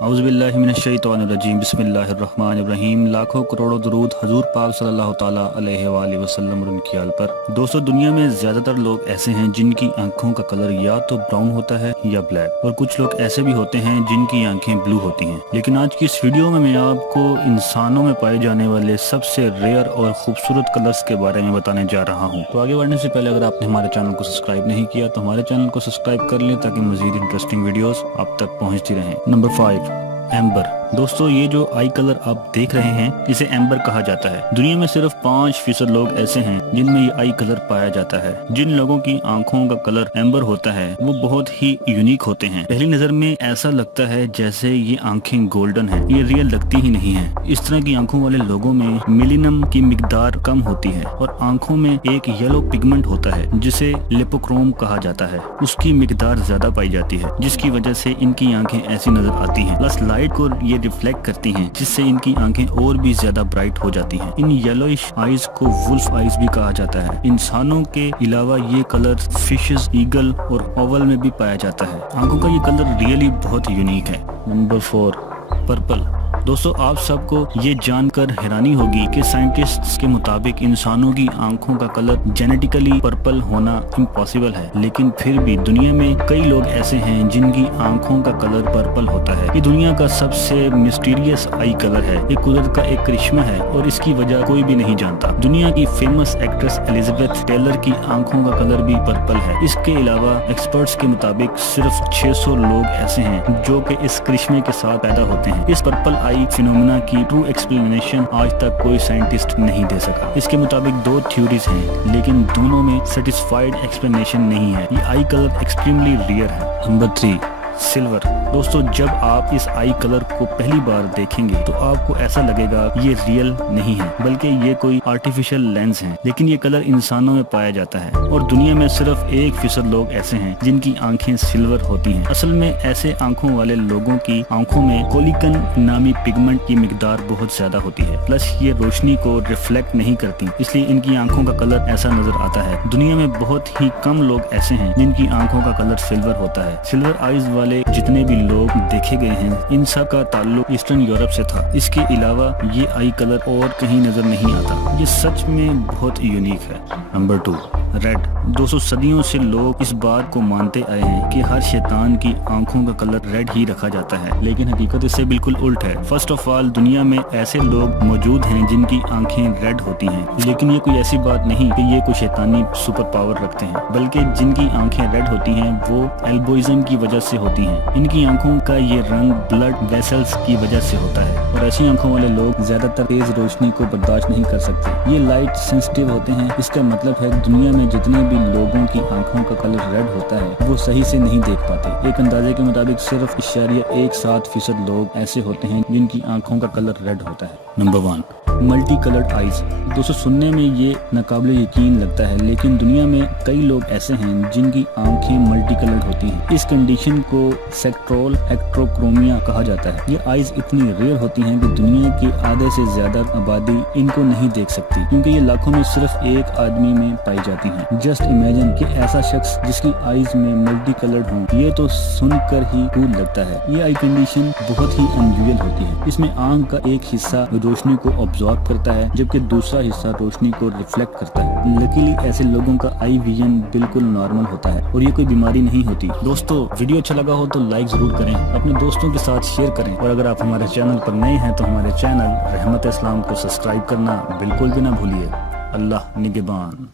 औज़ुबिल्लाहि मिनश्शैतानिर्रजीम बिस्मिल्लाहिर्रहमानिर्रहीम। लाखों करोड़ों दरूद हजूर पाक सल्लल्लाहु ताला अलैहि वसल्लम और उनकी आल पर। दोस्तों, दुनिया में ज्यादातर लोग ऐसे हैं जिनकी आंखों का कलर या तो ब्राउन होता है या ब्लैक, और कुछ लोग ऐसे भी होते हैं जिनकी आंखें ब्लू होती हैं। लेकिन आज की इस वीडियो में मैं आपको इंसानों में पाए जाने वाले सबसे रेयर और खूबसूरत कलर्स के बारे में बताने जा रहा हूँ। तो आगे बढ़ने से पहले अगर आपने हमारे चैनल को सब्सक्राइब नहीं किया तो हमारे चैनल को सब्सक्राइब कर लें ताकि मजीद इंटरेस्टिंग वीडियोस आप तक पहुँचती रहें। Number 5, amber. दोस्तों, ये जो आई कलर आप देख रहे हैं इसे एम्बर कहा जाता है। दुनिया में सिर्फ 5% लोग ऐसे हैं जिनमें ये आई कलर पाया जाता है। जिन लोगों की आंखों का कलर एम्बर होता है वो बहुत ही यूनिक होते हैं। पहली नजर में ऐसा लगता है जैसे ये आंखें गोल्डन हैं, ये रियल लगती ही नहीं है। इस तरह की आंखों वाले लोगों में मेलिनम की मिकदार कम होती है और आंखों में एक येलो पिगमेंट होता है जिसे लिपोक्रोम कहा जाता है, उसकी मिकदार ज्यादा पाई जाती है, जिसकी वजह से इनकी आंखें ऐसी नजर आती हैं। प्लस लाइट को ये रिफ्लेक्ट करती हैं, जिससे इनकी आंखें और भी ज्यादा ब्राइट हो जाती हैं। इन येलोइश आईज को वुल्फ आईज भी कहा जाता है। इंसानों के अलावा ये कलर फिशेस, ईगल और ओवल में भी पाया जाता है। आंखों का ये कलर रियली बहुत यूनिक है। Number 4, purple. दोस्तों, आप सबको ये जानकर हैरानी होगी कि साइंटिस्ट्स के मुताबिक इंसानों की आंखों का कलर जेनेटिकली पर्पल होना इम्पॉसिबल है, लेकिन फिर भी दुनिया में कई लोग ऐसे हैं जिनकी आंखों का कलर पर्पल होता है। ये दुनिया का सबसे मिस्टीरियस आई कलर है। ये कुदरत का एक करिश्मा है और इसकी वजह कोई भी नहीं जानता। दुनिया की फेमस एक्ट्रेस एलिजाबेथ टेलर की आंखों का कलर भी पर्पल है। इसके अलावा एक्सपर्ट्स के मुताबिक सिर्फ 600 लोग ऐसे हैं जो कि इस करिश्मे के साथ पैदा होते हैं। इस पर्पल आई फिनोमेना की ट्रू एक्सप्लेनेशन आज तक कोई साइंटिस्ट नहीं दे सका। इसके मुताबिक 2 थ्योरीज हैं, लेकिन दोनों में सेटिस्फाइड एक्सप्लेनेशन नहीं है। ये आई कलर एक्सट्रीमली रेयर है। Number 3, silver. दोस्तों, जब आप इस आई कलर को पहली बार देखेंगे तो आपको ऐसा लगेगा ये रियल नहीं है, बल्कि ये कोई आर्टिफिशियल लेंस है। लेकिन ये कलर इंसानों में पाया जाता है और दुनिया में सिर्फ 1% लोग ऐसे हैं जिनकी आंखें सिल्वर होती हैं। असल में ऐसे आंखों वाले लोगों की आंखों में कोलिकन नामी पिगमेंट की मिकदार बहुत ज्यादा होती है। प्लस ये रोशनी को रिफ्लेक्ट नहीं करती, इसलिए इनकी आंखों का कलर ऐसा नजर आता है। दुनिया में बहुत ही कम लोग ऐसे हैं जिनकी आंखों का कलर सिल्वर होता है। सिल्वर आईज वाले जितने भी लोग देखे गए हैं इन सब का ताल्लुक ईस्टर्न यूरोप से था। इसके अलावा ये आई कलर और कहीं नजर नहीं आता। ये सच में बहुत यूनिक है। Number 2, red. 200 सदियों से लोग इस बात को मानते आए हैं कि हर शैतान की आंखों का कलर रेड ही रखा जाता है, लेकिन हकीकत इससे बिल्कुल उल्ट है। फर्स्ट ऑफ ऑल, दुनिया में ऐसे लोग मौजूद हैं जिनकी आंखें रेड होती हैं, लेकिन ये कोई ऐसी बात नहीं कि ये कोई शैतानी सुपर पावर रखते हैं, बल्कि जिनकी आंखें रेड होती हैं वो एल्बोइज्म की वजह से होती हैं। इनकी आंखों का ये रंग ब्लड वेसल्स की वजह से होता है और ऐसी आंखों वाले लोग ज्यादातर तेज रोशनी को बर्दाश्त नहीं कर सकते। ये लाइट सेंसिटिव होते हैं। इसका मतलब है दुनिया में जितने भी लोगों की आंखों का कलर रेड होता है वो सही से नहीं देख पाते। एक अंदाजे के मुताबिक सिर्फ 0.17% लोग ऐसे होते हैं जिनकी आंखों का कलर रेड होता है। Number 1, multi coloured eyes. दोस्तों, सुनने में ये नाकाबिले यकीन लगता है, लेकिन दुनिया में कई लोग ऐसे हैं जिनकी आंखें मल्टी कलर्ड होती हैं। इस कंडीशन को सेक्ट्रोल एक्ट्रोक्रोमिया कहा जाता है। ये आईज इतनी रेयर होती हैं कि दुनिया की आधे से ज्यादा आबादी इनको नहीं देख सकती, क्योंकि ये लाखों में सिर्फ एक आदमी में पाई जाती हैं। जस्ट इमेजिन कि ऐसा शख्स जिसकी आईज में मल्टी कलर्ड हो, ये तो सुनकर ही कूल लगता है। ये आई कंडीशन बहुत ही अनरियल होती है। इसमें आंख का एक हिस्सा रोशनी को ऑब्जॉर्ब करता है जबकि दूसरा हिस्सा रोशनी को रिफ्लेक्ट करता है। लकीली ऐसे लोगों का आई विजन बिल्कुल नॉर्मल होता है और ये कोई बीमारी नहीं होती। दोस्तों, वीडियो अच्छा लगा हो तो लाइक जरूर करें, अपने दोस्तों के साथ शेयर करें, और अगर आप हमारे चैनल पर नए हैं तो हमारे चैनल रहमत इस्लाम को सब्सक्राइब करना बिल्कुल भी ना भूलिए। अल्लाह निगहबान।